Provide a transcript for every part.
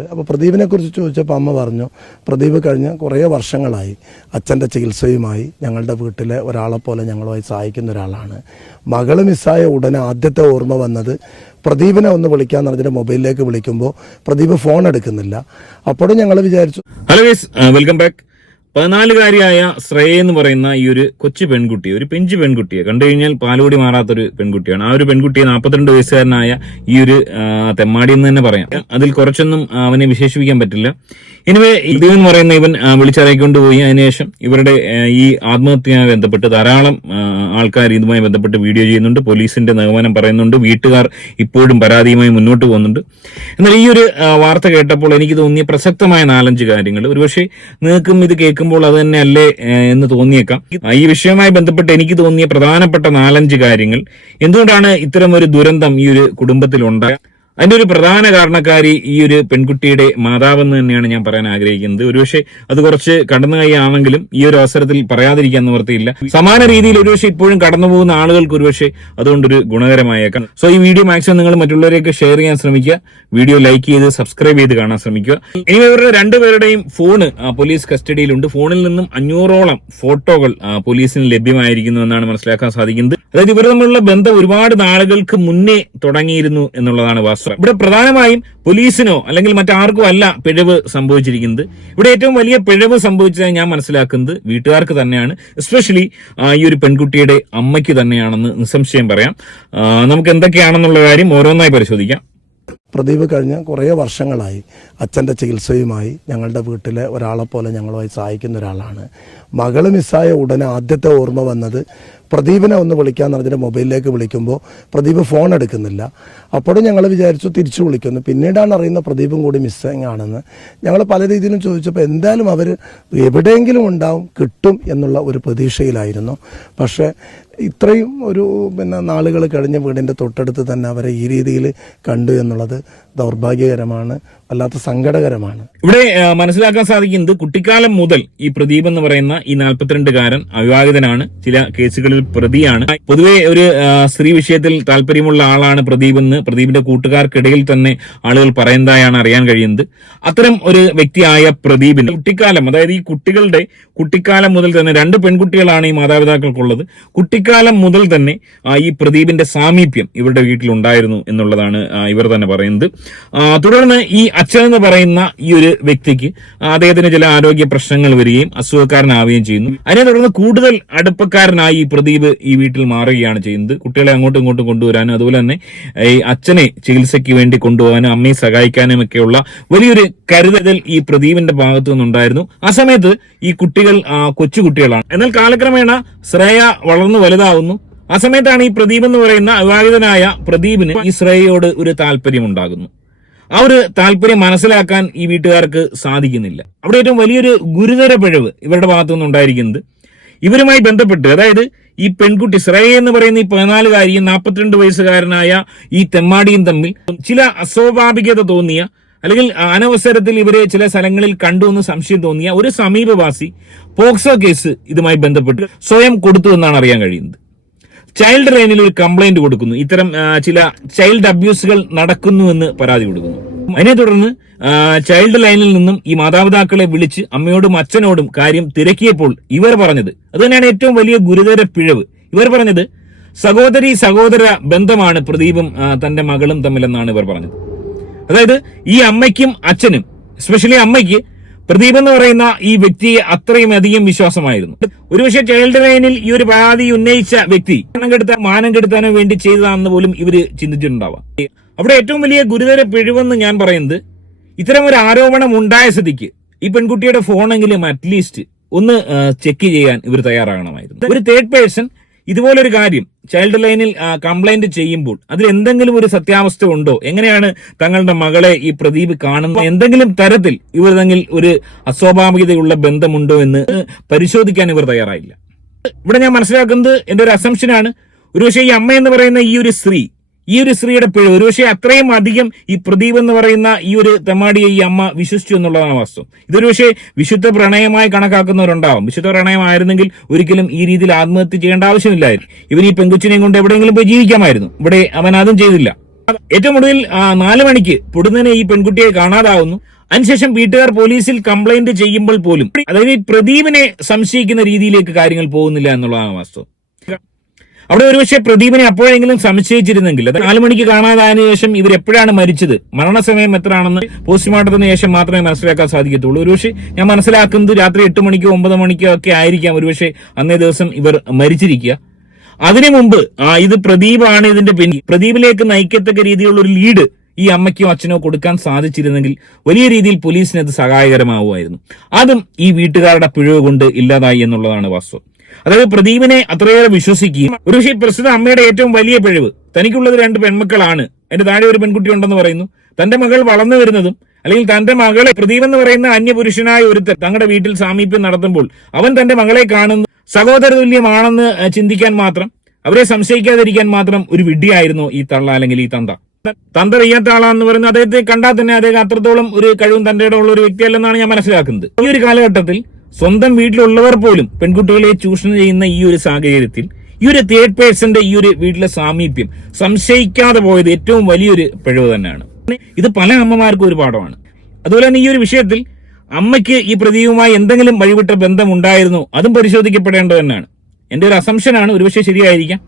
അപ്പോൾ പ്രദീപിനെ കുറിച്ച് ചോദിച്ചപ്പോൾ അമ്മ പറഞ്ഞു, പ്രദീപ് കഴിഞ്ഞ കുറേ വർഷങ്ങളായി അച്ഛൻ്റെ ചികിത്സയുമായി ഞങ്ങളുടെ വീട്ടിലെ ഒരാളെ പോലെ ഞങ്ങളുമായി സഹായിക്കുന്ന ഒരാളാണ്. മകള് മിസ്സായ ഉടനെ ആദ്യത്തെ ഓർമ്മ വന്നത് പ്രദീപിനെ ഒന്ന് വിളിക്കാന്ന് പറഞ്ഞിട്ട് മൊബൈലിലേക്ക് വിളിക്കുമ്പോൾ പ്രദീപ് ഫോൺ എടുക്കുന്നില്ല. അപ്പോഴും ഞങ്ങൾ വിചാരിച്ചു. Hello guys, welcome back. 14-കാരിയായ ശ്രേയ എന്ന് പറയുന്ന ഈ ഒരു കൊച്ചു പെൺകുട്ടിയെ, ഒരു പെഞ്ച് പെൺകുട്ടിയെ കണ്ടു കഴിഞ്ഞാൽ പാലുകൂടി മാറാത്തൊരു പെൺകുട്ടിയാണ്. ആ ഒരു പെൺകുട്ടിയെ 42 വയസ്സുകാരനായ ഈ ഒരു തെമ്മാടി എന്ന് തന്നെ പറയാം. അതിൽ കുറച്ചൊന്നും അവനെ വിശേഷിപ്പിക്കാൻ പറ്റില്ല. എനിവേ, ഇതെന്ന് പറയുന്ന ഇവൻ വിളിച്ചിറക്കിക്കൊണ്ടുപോയി. അതിനുശേഷം ഇവരുടെ ഈ ആത്മഹത്യയുമായി ബന്ധപ്പെട്ട് ധാരാളം ആൾക്കാർ ഇതുമായി ബന്ധപ്പെട്ട് വീഡിയോ ചെയ്യുന്നുണ്ട്. പോലീസിന്റെ നിഗമനം പറയുന്നുണ്ട്. വീട്ടുകാർ ഇപ്പോഴും പരാതിയുമായി മുന്നോട്ട് പോകുന്നുണ്ട്. എന്നാൽ ഈ ഒരു വാർത്ത കേട്ടപ്പോൾ എനിക്ക് തോന്നിയ പ്രസക്തമായ 4-5 കാര്യങ്ങൾ, ഒരുപക്ഷെ നിങ്ങൾക്കും ഇത് കേൾക്കുമ്പോൾ അത് തന്നെ അല്ലേ എന്ന് തോന്നിയേക്കാം. ഈ വിഷയവുമായി ബന്ധപ്പെട്ട് എനിക്ക് തോന്നിയ പ്രധാനപ്പെട്ട 4-5 കാര്യങ്ങൾ, എന്തുകൊണ്ടാണ് ഇത്തരം ഒരു ദുരന്തം ഈ ഒരു കുടുംബത്തിൽ ഉണ്ടായത്, അതിന്റെ ഒരു പ്രധാന കാരണക്കാരി ഈ ഒരു പെൺകുട്ടിയുടെ മാതാവെന്ന് തന്നെയാണ് ഞാൻ പറയാൻ ആഗ്രഹിക്കുന്നത്. ഒരുപക്ഷെ അത് കുറച്ച് കടന്നു കൈയാണെങ്കിലും ഈ ഒരു അവസരത്തിൽ പറയാതിരിക്കാൻ നിവൃത്തിയില്ല. സമാന രീതിയിൽ ഒരുപക്ഷെ ഇപ്പോഴും കടന്നു പോകുന്ന ആളുകൾക്ക് ഒരുപക്ഷെ അതുകൊണ്ടൊരു ഗുണകരമായേക്കാം. സോ ഈ വീഡിയോ മാക്സിമം നിങ്ങൾ മറ്റുള്ളവരെയൊക്കെ ഷെയർ ചെയ്യാൻ ശ്രമിക്കുക. വീഡിയോ ലൈക്ക് ചെയ്ത് സബ്സ്ക്രൈബ് ചെയ്ത് കാണാൻ ശ്രമിക്കുക. ഇനി ഇവരുടെ രണ്ടുപേരുടെയും ഫോണ് പോലീസ് കസ്റ്റഡിയിലുണ്ട്. ഫോണിൽ നിന്നും 500ഓളം ഫോട്ടോകൾ പോലീസിന് ലഭ്യമായിരിക്കുന്നു എന്നാണ് മനസ്സിലാക്കാൻ സാധിക്കുന്നത്. അതായത് ഇവർ തമ്മിലുള്ള ബന്ധം ഒരുപാട് നാളുകൾക്ക് മുന്നേ തുടങ്ങിയിരുന്നു എന്നുള്ളതാണ് വാസ്തവം. ഇവിടെ പ്രധാനമായും പോലീസിനോ അല്ലെങ്കിൽ മറ്റാർക്കോ അല്ല പിഴവ് സംഭവിച്ചിരിക്കുന്നത്. ഇവിടെ ഏറ്റവും വലിയ പിഴവ് സംഭവിച്ചതായി ഞാൻ മനസ്സിലാക്കുന്നത് വീട്ടുകാർക്ക് തന്നെയാണ്. എസ്പെഷ്യലി ഈ ഒരു പെൺകുട്ടിയുടെ അമ്മയ്ക്ക് തന്നെയാണെന്ന് നിസ്സംശയം പറയാം. നമുക്ക് എന്തൊക്കെയാണെന്നുള്ള കാര്യം ഓരോന്നായി പരിശോധിക്കാം. പ്രദീപ് കഴിഞ്ഞ കുറേ വർഷങ്ങളായി അച്ഛൻ്റെ ചികിത്സയുമായി ഞങ്ങളുടെ വീട്ടിലെ ഒരാളെ പോലെ ഞങ്ങളുമായി സഹായിക്കുന്ന ഒരാളാണ്. മകള് മിസ്സായ ഉടനെ ആദ്യത്തെ ഓർമ്മ വന്നത് പ്രദീപിനെ ഒന്ന് വിളിക്കാന്ന് പറഞ്ഞിട്ട് മൊബൈലിലേക്ക് വിളിക്കുമ്പോൾ പ്രദീപ് ഫോൺ എടുക്കുന്നില്ല. അപ്പോഴും ഞങ്ങൾ വിചാരിച്ചു തിരിച്ചു വിളിക്കുന്നു. പിന്നീടാണ് അറിയുന്ന പ്രദീപും കൂടി മിസ്സിങ് ആണെന്ന്. ഞങ്ങൾ പല രീതിയിലും ചോദിച്ചപ്പോൾ എന്തായാലും അവർ എവിടെയെങ്കിലും ഉണ്ടാവും, കിട്ടും എന്നുള്ള ഒരു പ്രതീക്ഷയിലായിരുന്നു. പക്ഷേ ഇത്രയും ഒരു നാളുകൾ കഴിഞ്ഞ് വീടിൻ്റെ തൊട്ടടുത്ത് തന്നെ അവരെ ഈ രീതിയിൽ കണ്ടു എന്നുള്ളത് ദൗർഭാഗ്യകരമാണ്, വല്ലാത്ത സങ്കടകരമാണ്. ഇവിടെ മനസ്സിലാക്കാൻ സാധിക്കുന്നത് കുട്ടിക്കാലം മുതൽ ഈ പ്രദീപ് എന്ന് പറയുന്ന ഈ 42-കാരൻ അവിവാഹിതനാണ്, ചില കേസുകളിൽ പ്രതിയാണ്. പൊതുവെ ഒരു സ്ത്രീ വിഷയത്തിൽ താല്പര്യമുള്ള ആളാണ് പ്രദീപ് എന്ന് പ്രദീപിന്റെ കൂട്ടുകാർക്കിടയിൽ തന്നെ ആളുകൾ പറയുന്നതായാണ് അറിയാൻ കഴിയുന്നത്. അത്തരം ഒരു വ്യക്തിയായ പ്രദീപിന് കുട്ടിക്കാലം, അതായത് ഈ കുട്ടികളുടെ കുട്ടിക്കാലം മുതൽ തന്നെ 2 പെൺകുട്ടികളാണ് ഈ മാതാപിതാക്കൾക്കുള്ളത്. കുട്ടിക്കാലം മുതൽ തന്നെ ഈ പ്രദീപിന്റെ സാമീപ്യം ഇവരുടെ വീട്ടിലുണ്ടായിരുന്നു എന്നുള്ളതാണ് ഇവർ തന്നെ പറയുന്നത്. തുടർന്ന് ഈ അച്ഛൻ എന്ന് പറയുന്ന ഈ ഒരു വ്യക്തിക്ക് അദ്ദേഹത്തിന് ചില ആരോഗ്യ പ്രശ്നങ്ങൾ വരികയും അസുഖക്കാരനാവുകയും ചെയ്യുന്നു. അതിനെ തുടർന്ന് കൂടുതൽ അടുപ്പക്കാരനായി ഈ പ്രദീപ് ഈ വീട്ടിൽ മാറുകയാണ് ചെയ്യുന്നത്. കുട്ടികളെ അങ്ങോട്ടും ഇങ്ങോട്ടും കൊണ്ടുവരാനും അതുപോലെ തന്നെ ഈ അച്ഛനെ ചികിത്സയ്ക്ക് വേണ്ടി കൊണ്ടുപോകാനും അമ്മയെ സഹായിക്കാനും ഒക്കെയുള്ള വലിയൊരു കരുതൽ ഈ പ്രദീപിന്റെ ഭാഗത്തു നിന്നുണ്ടായിരുന്നു. ആ സമയത്ത് ഈ കുട്ടികൾ കൊച്ചുകുട്ടികളാണ്. എന്നാൽ കാലക്രമേണ ശ്രേയ വളർന്നു വലുതാവുന്നു. ആ സമയത്താണ് ഈ പ്രദീപ് എന്ന് പറയുന്ന അവിവാഹിതനായ പ്രദീപിന് ഈ ശ്രേയയോട് ഒരു താല്പര്യം ഉണ്ടാകുന്നു. ആ ഒരു താല്പര്യം മനസ്സിലാക്കാൻ ഈ വീട്ടുകാർക്ക് സാധിക്കുന്നില്ല. അവിടെ ഏറ്റവും വലിയൊരു ഗുരുതര പിഴവ് ഇവരുടെ ഭാഗത്തു നിന്നുണ്ടായിരിക്കുന്നത് ഇവരുമായി ബന്ധപ്പെട്ട്, അതായത് ഈ പെൺകുട്ടി ശ്രേയ എന്ന് പറയുന്ന ഈ 14-കാരിയും 42 വയസ്സുകാരനായ ഈ തെമ്മാടിയും തമ്മിൽ ചില അസ്വാഭാവികത തോന്നിയ, അല്ലെങ്കിൽ അനവസരത്തിൽ ഇവരെ ചില സ്ഥലങ്ങളിൽ കണ്ടു എന്ന് സംശയം തോന്നിയ ഒരു സമീപവാസി പോക്സോ കേസ് ഇതുമായി ബന്ധപ്പെട്ട് സ്വയം കൊടുത്തു എന്നാണ് അറിയാൻ കഴിയുന്നത്. ചൈൽഡ് ലൈനിൽ ഒരു കംപ്ലൈന്റ് കൊടുക്കുന്നു. ഇത്തരം ചില ചൈൽഡ് അബ്യൂസുകൾ നടക്കുന്നുവെന്ന് പരാതി കൊടുക്കുന്നു. അതിനെ തുടർന്ന് ചൈൽഡ് ലൈനിൽ നിന്നും ഈ മാതാപിതാക്കളെ വിളിച്ച് അമ്മയോടും അച്ഛനോടും കാര്യം തിരക്കിയപ്പോൾ ഇവർ പറഞ്ഞത്, അത് തന്നെയാണ് ഏറ്റവും വലിയ ഗുരുതര പിഴവ്. ഇവർ പറഞ്ഞത് സഹോദര ബന്ധമാണ് പ്രദീപും തന്റെ മകളും തമ്മിലെന്നാണ് ഇവർ പറഞ്ഞത്. അതായത് ഈ അമ്മയ്ക്കും അച്ഛനും, എസ്പെഷ്യലി അമ്മയ്ക്ക് പ്രദീപ് എന്ന് പറയുന്ന ഈ വ്യക്തിയെ അത്രയും അധികം വിശ്വാസമായിരുന്നു. ഒരുപക്ഷെ ചൈൽഡ് ലൈനിൽ ഈ ഒരു പരാതി ഉന്നയിച്ച വ്യക്തി മാനം കെടുത്താനോ വേണ്ടി ചെയ്തതാണെന്ന് പോലും ഇവര് ചിന്തിച്ചിട്ടുണ്ടാവാം. അവിടെ ഏറ്റവും വലിയ ഗുരുതര പിഴവെന്ന് ഞാൻ പറയുന്നത്, ഇത്തരം ഒരു ആരോപണം ഉണ്ടായ സ്ഥിതിക്ക് ഈ പെൺകുട്ടിയുടെ ഫോണെങ്കിലും അറ്റ്ലീസ്റ്റ് ഒന്ന് ചെക്ക് ചെയ്യാൻ ഇവർ തയ്യാറാകണമായിരുന്നു. ഒരു തേർഡ് പേഴ്സൺ ഇതുപോലൊരു കാര്യം ചൈൽഡ് ലൈനിൽ കംപ്ലൈന്റ് ചെയ്യുമ്പോൾ അതിൽ എന്തെങ്കിലും ഒരു സത്യാവസ്ഥ ഉണ്ടോ, എങ്ങനെയാണ് തങ്ങളുടെ മകളെ ഈ പ്രദീപ് കാണുന്നത്, എന്തെങ്കിലും തരത്തിൽ ഇവർ തമ്മിൽ ഒരു അസ്വാഭാവികതയുള്ള ബന്ധമുണ്ടോ എന്ന് പരിശോധിക്കാൻ ഇവർ തയ്യാറായില്ല. ഇവിടെ ഞാൻ മനസ്സിലാക്കുന്നത് എന്റെ ഒരു അസംഷനാണ്, ഒരുപക്ഷെ ഈ അമ്മ എന്ന് പറയുന്ന ഈ ഒരു സ്ത്രീയുടെ പിഴവ് ഒരുപക്ഷെ അത്രയും അധികം ഈ പ്രദീപ് എന്ന് പറയുന്ന ഈ ഒരു തെമ്മാടിയെ ഈ അമ്മ വിശ്വസിച്ചു എന്നുള്ളതാണ് വാസ്തവം. ഇതൊരു പക്ഷേ വിശുദ്ധ പ്രണയമായി കണക്കാക്കുന്നവരുണ്ടാവും. വിശുദ്ധ പ്രണയമായിരുന്നെങ്കിൽ ഒരിക്കലും ഈ രീതിയിൽ ആത്മഹത്യ ചെയ്യേണ്ട ആവശ്യമില്ലായിരുന്നു. ഇവൻ ഈ പെങ്കുച്ചിനെയും കൊണ്ട് എവിടെയെങ്കിലും പോയി ജീവിക്കാമായിരുന്നു. ഇവിടെ അവൻ അതും ചെയ്തില്ല. ഏറ്റവും ഒടുവിൽ 4 മണിക്ക് പൊടുന്നനെ ഈ പെൺകുട്ടിയെ കാണാതാവുന്നു. അതിനുശേഷം വീട്ടുകാർ പോലീസിൽ കംപ്ലൈന്റ് ചെയ്യുമ്പോൾ പോലും, അതായത് ഈ പ്രദീപിനെ സംശയിക്കുന്ന രീതിയിലേക്ക് കാര്യങ്ങൾ പോകുന്നില്ല എന്നുള്ളതാണ് വാസ്തവം. അവിടെ ഒരുപക്ഷെ പ്രദീപിനെ അപ്പോഴെങ്കിലും സംശയിച്ചിരുന്നെങ്കിൽ, അത് 4 മണിക്ക് കാണാതായതിനു ശേഷം ഇവർ എപ്പോഴാണ് മരിച്ചത്, മരണസമയം എത്രയാണെന്ന് പോസ്റ്റ്മോർട്ടത്തിന് ശേഷം മാത്രമേ മനസ്സിലാക്കാൻ സാധിക്കത്തുള്ളൂ. ഒരുപക്ഷെ ഞാൻ മനസ്സിലാക്കുന്നത് രാത്രി 8 മണിക്കോ 9 മണിക്കോ ഒക്കെ ആയിരിക്കാം ഒരുപക്ഷെ അന്നേ ദിവസം ഇവർ മരിച്ചിരിക്കുക. അതിനു മുമ്പ് ഇത് പ്രദീപാണ് ഇതിന്റെ പിന്നിൽ, പ്രദീപിലേക്ക് നയിക്കത്തക്ക രീതിയിലുള്ള ഒരു ലീഡ് ഈ അമ്മയ്ക്കോ അച്ഛനോ കൊടുക്കാൻ സാധിച്ചിരുന്നെങ്കിൽ വലിയ രീതിയിൽ പോലീസിന് അത് സഹായകരമാവുമായിരുന്നു. അതും ഈ വീട്ടുകാരുടെ പിഴവ് കൊണ്ട് ഇല്ലാതായി എന്നുള്ളതാണ് വാസ്തവം. അതായത് പ്രദീപിനെ അത്രയേറെ വിശ്വസിക്കുകയും, ഒരുപക്ഷെ പ്രസ്തുത അമ്മയുടെ ഏറ്റവും വലിയ പിഴവ്, തനിക്കുള്ളത് 2 പെൺമക്കളാണ്, അതിന്റെ താഴെ ഒരു പെൺകുട്ടി ഉണ്ടെന്ന് പറയുന്നു. തന്റെ മകൾ വളർന്നു വരുന്നതും, അല്ലെങ്കിൽ തന്റെ മകളെ പ്രദീപ് എന്ന് പറയുന്ന അന്യപുരുഷനായ ഒരുത്തൻ തങ്ങളുടെ വീട്ടിൽ സാമീപ്യം നടത്തുമ്പോൾ അവൻ തന്റെ മകളെ കാണുന്ന സഹോദര തുല്യമാണെന്ന് ചിന്തിക്കാൻ മാത്രം, അവരെ സംശയിക്കാതിരിക്കാൻ മാത്രം ഒരു വിഡ്ഢിയായിരുന്നു ഈ തള്ള അല്ലെങ്കിൽ ഈ തന്ത. തന്തറിയാത്ത ആളാന്ന് പറയുന്നത് അദ്ദേഹത്തെ കണ്ടാൽ തന്നെ അദ്ദേഹം അത്രത്തോളം ഒരു കഴിവും തന്റെ ഉള്ള ഒരു വ്യക്തിയല്ലെന്നാണ് ഞാൻ മനസ്സിലാക്കുന്നത്. ഈ ഒരു കാലഘട്ടത്തിൽ സ്വന്തം വീട്ടിലുള്ളവർ പോലും പെൺകുട്ടികളെ ചൂഷണം ചെയ്യുന്ന ഈ ഒരു സാഹചര്യത്തിൽ ഈ ഒരു തേർഡ് പേഴ്സന്റെ ഈ ഒരു വീട്ടിലെ സാമീപ്യം സംശയിക്കാതെ പോയത് ഏറ്റവും വലിയൊരു പിഴവ് തന്നെയാണ്. ഇത് പല അമ്മമാർക്കും ഒരു പാഠമാണ്. അതുപോലെ തന്നെ ഈ ഒരു വിഷയത്തിൽ അമ്മയ്ക്ക് ഈ പ്രദീപുമായി എന്തെങ്കിലും വഴിവിട്ട ബന്ധം ഉണ്ടായിരുന്നോ അതും പരിശോധിക്കപ്പെടേണ്ടത് തന്നെയാണ്. എന്റെ ഒരു അസംഷനാണ്, ഒരുപക്ഷെ ശരിയായിരിക്കാം.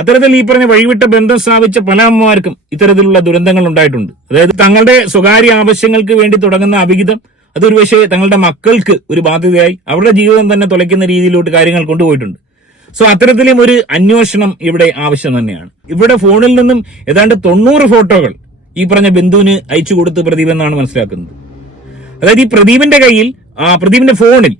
അത്തരത്തിൽ ഈ പറഞ്ഞ വഴിവിട്ട ബന്ധം സ്ഥാപിച്ച പല അമ്മമാർക്കും ഇത്തരത്തിലുള്ള ദുരന്തങ്ങൾ ഉണ്ടായിട്ടുണ്ട്. അതായത് തങ്ങളുടെ സ്വകാര്യ ആവശ്യങ്ങൾക്ക് വേണ്ടി തുടങ്ങുന്ന അവിഹിതം അതൊരു പക്ഷേ തങ്ങളുടെ മക്കൾക്ക് ഒരു ബാധ്യതയായി അവരുടെ ജീവിതം തന്നെ തുലയ്ക്കുന്ന രീതിയിലോട്ട് കാര്യങ്ങൾ കൊണ്ടുപോയിട്ടുണ്ട്. സോ അത്തരത്തിലും ഒരു അന്വേഷണം ഇവിടെ ആവശ്യം തന്നെയാണ്. ഇവിടെ ഫോണിൽ നിന്നും ഏതാണ്ട് 90 ഫോട്ടോകൾ ഈ പറഞ്ഞ ബന്ധുവിന് അയച്ചു കൊടുത്ത് പ്രദീപ് എന്നാണ് മനസ്സിലാക്കുന്നത്. അതായത് ഈ പ്രദീപിന്റെ കയ്യിൽ, പ്രദീപിന്റെ ഫോണിൽ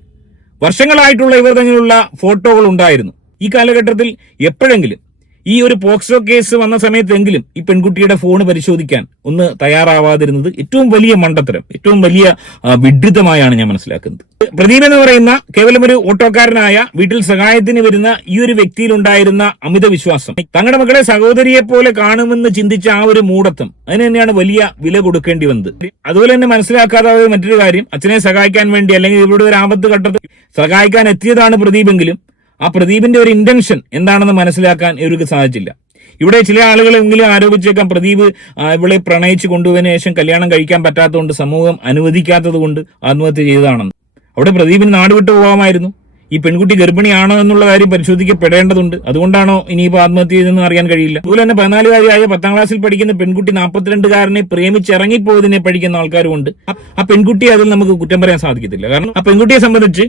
വർഷങ്ങളായിട്ടുള്ള ഇവർ തമ്മിലുള്ള ഫോട്ടോകൾ ഉണ്ടായിരുന്നു. ഈ കാലഘട്ടത്തിൽ എപ്പോഴെങ്കിലും ഈ ഒരു പോക്സോ കേസ് വന്ന സമയത്തെങ്കിലും ഈ പെൺകുട്ടിയുടെ ഫോൺ പരിശോധിക്കാൻ ഒന്ന് തയ്യാറാവാതിരുന്നത് ഏറ്റവും വലിയ മണ്ടത്തരം, ഏറ്റവും വലിയ വിഡ്ഢിത്തമായാണ് ഞാൻ മനസ്സിലാക്കുന്നത്. പ്രദീപ് എന്ന് പറയുന്ന കേവലം ഒരു ഓട്ടോക്കാരനായ വീട്ടിൽ സഹായത്തിന് വരുന്ന ഈ ഒരു വ്യക്തിയിൽ ഉണ്ടായിരുന്ന അമിത വിശ്വാസം, തങ്ങളുടെ മക്കളെ സഹോദരിയെ പോലെ കാണുമെന്ന് ചിന്തിച്ച ആ ഒരു മൂഢത്വം, അതിന് തന്നെയാണ് വലിയ വില കൊടുക്കേണ്ടി വന്നത്. അതുപോലെ തന്നെ മനസ്സിലാക്കാതെ മറ്റൊരു കാര്യം, അച്ഛനെ സഹായിക്കാൻ വേണ്ടി അല്ലെങ്കിൽ ഇവരുടെ ഒരു ആപത്ത് ഘട്ടത്തിൽ സഹായിക്കാൻ എത്തിയതാണ് പ്രദീപെങ്കിലും ആ പ്രദീപിന്റെ ഒരു ഇന്റൻഷൻ എന്താണെന്ന് മനസ്സിലാക്കാൻ ഇവർക്ക് സാധിച്ചില്ല. ഇവിടെ ചില ആളുകളെങ്കിലും ആരോപിച്ചേക്കാം പ്രദീപ് ഇവളെ പ്രണയിച്ച് കൊണ്ടുപോയതിനു ശേഷം കല്യാണം കഴിക്കാൻ പറ്റാത്തതുകൊണ്ട്, സമൂഹം അനുവദിക്കാത്തത് കൊണ്ട് ആത്മഹത്യ ചെയ്തതാണെന്ന്. അവിടെ പ്രദീപിന് നാട് വിട്ടു പോകാമായിരുന്നു. ഈ പെൺകുട്ടി ഗർഭിണിയാണോ എന്നുള്ള കാര്യം പരിശോധിക്കപ്പെടേണ്ടതുണ്ട്. അതുകൊണ്ടാണോ ഇനിയിപ്പോൾ ആത്മഹത്യ ചെയ്തെന്ന് അറിയാൻ കഴിയില്ല. അതുപോലെ തന്നെ 14-കാരിയായ 10ാം ക്ലാസ്സിൽ പഠിക്കുന്ന പെൺകുട്ടി 42-കാരനെ പ്രേമിച്ചിറങ്ങിപ്പോയതിനെ പഠിക്കുന്ന ആൾക്കാരുമുണ്ട്. ആ പെൺകുട്ടിയെ അതിൽ നമുക്ക് കുറ്റം പറയാൻ സാധിക്കത്തില്ല. കാരണം ആ പെൺകുട്ടിയെ സംബന്ധിച്ച്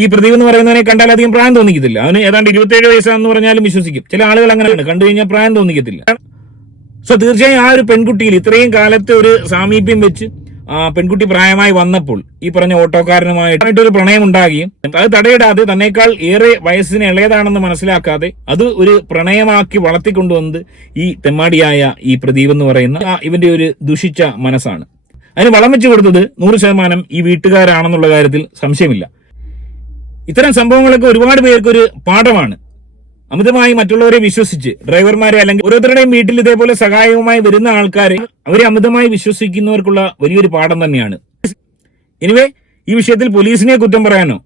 ഈ പ്രദീപ് എന്ന് പറയുന്നതിനെ കണ്ടാൽ അധികം പ്രായം തോന്നിക്കത്തില്ല. അവന് ഏതാണ്ട് 27 വയസ്സാണെന്ന് പറഞ്ഞാലും വിശ്വസിക്കും. ചില ആളുകൾ അങ്ങനെയാണ്, കണ്ടു കഴിഞ്ഞാൽ പ്രായം തോന്നിക്കത്തില്ല. സോ തീർച്ചയായും ആ ഒരു പെൺകുട്ടിയിൽ ഇത്രയും കാലത്തെ ഒരു സാമീപ്യം വെച്ച് പെൺകുട്ടി പ്രായമായി വന്നപ്പോൾ ഈ പറഞ്ഞ ഓട്ടോക്കാരനുമായിട്ടൊരു പ്രണയം ഉണ്ടാകുകയും അത് തടയിടാതെ തന്നേക്കാൾ ഏറെ വയസ്സിന് ഇളയതാണെന്ന് മനസ്സിലാക്കാതെ അത് ഒരു പ്രണയമാക്കി വളർത്തിക്കൊണ്ടുവന്നത് ഈ തെമ്മാടിയായ ഈ പ്രദീപ് എന്ന് പറയുന്ന ഇവന്റെ ഒരു ദുഷിച്ച മനസ്സാണ്. അതിന് വളം വെച്ച് കൊടുത്തത് 100% ഈ വീട്ടുകാരാണെന്നുള്ള കാര്യത്തിൽ സംശയമില്ല. ഇത്തരം സംഭവങ്ങളൊക്കെ ഒരുപാട് പേർക്കൊരു പാഠമാണ്. അമിതമായി മറ്റുള്ളവരെ വിശ്വസിച്ച് ഡ്രൈവർമാരെ അല്ലെങ്കിൽ ഓരോരുത്തരുടെയും വീട്ടിൽ ഇതേപോലെ സഹായവുമായി വരുന്ന ആൾക്കാരെ അവരെ അമിതമായി വിശ്വസിക്കുന്നവർക്കുള്ള വലിയൊരു പാഠം തന്നെയാണ്. എനിവേ, ഈ വിഷയത്തിൽ പോലീസിനെ കുറ്റം പറയാനോ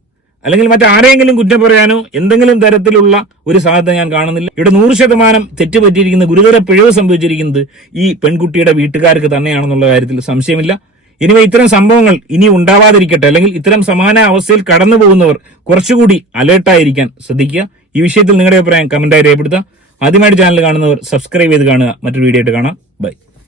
അല്ലെങ്കിൽ മറ്റാരെങ്കിലും കുറ്റം പറയാനോ എന്തെങ്കിലും തരത്തിലുള്ള ഒരു സാധ്യത ഞാൻ കാണുന്നില്ല. ഇവിടെ 100% തെറ്റ് പറ്റിയിരിക്കുന്ന, ഗുരുതര പിഴവ് സംഭവിച്ചിരിക്കുന്നത് ഈ പെൺകുട്ടിയുടെ വീട്ടുകാർക്ക് തന്നെയാണെന്നുള്ള കാര്യത്തിൽ സംശയമില്ല. ഇനിവേ ഇത്തരം സംഭവങ്ങൾ ഇനി ഉണ്ടാവാതിരിക്കട്ടെ, അല്ലെങ്കിൽ ഇത്തരം സമാന അവസ്ഥയിൽ കടന്നു പോകുന്നവർ കുറച്ചുകൂടി അലേർട്ടായിരിക്കാൻ ശ്രദ്ധിക്കുക. ഈ വിഷയത്തിൽ നിങ്ങളുടെ അഭിപ്രായം കമന്റായി രേഖപ്പെടുത്തുക. ആദ്യമായിട്ട് ചാനൽ കാണുന്നവർ സബ്സ്ക്രൈബ് ചെയ്ത് കാണുക. മറ്റൊരു വീഡിയോ ആയിട്ട് കാണാം. ബൈ.